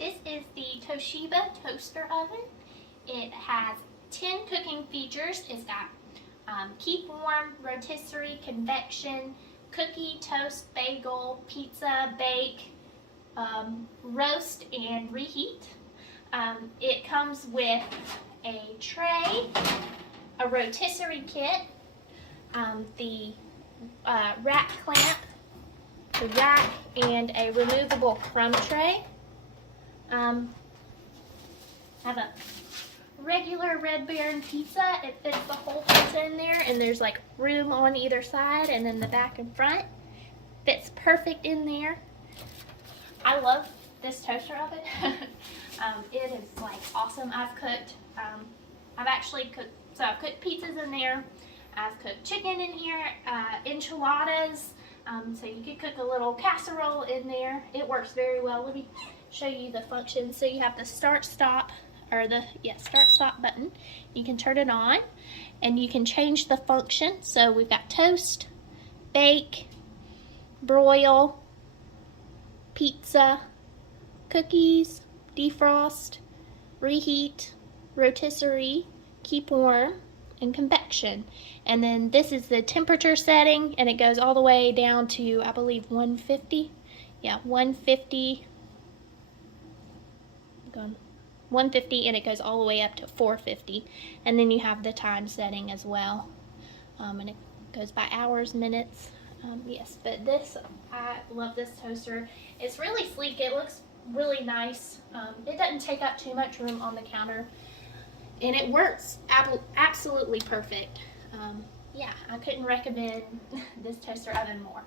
This is the TOSHIBA Toaster Oven. It has 10 cooking features. It's got keep warm, rotisserie, convection, cookie, toast, bagel, pizza, bake, roast, and reheat. It comes with a tray, a rotisserie kit, the rack clamp, the rack, and a removable crumb tray. Have a regular Red Baron pizza. It fits the whole pizza in there, and there's like room on either side, and then the back and front fits perfect in there. I love this toaster oven. It is like awesome. I've cooked pizzas in there. I've cooked chicken in here, enchiladas. So you could cook a little casserole in there. It works very well. Let me show you the function. So you have the start-stop, or the start-stop button. You can turn it on, and you can change the function. So we've got toast, bake, broil, pizza, cookies, defrost, reheat, rotisserie, keep warm, and convection. And then this is the temperature setting, and it goes all the way down to, I believe, 150. Yeah, 150. 150, and it goes all the way up to 450. And then you have the time setting as well. And it goes by hours, minutes. Yes, but I love this toaster. It's really sleek. It looks really nice. It doesn't take up too much room on the counter, and it works absolutely perfect. Yeah, I couldn't recommend this toaster oven more.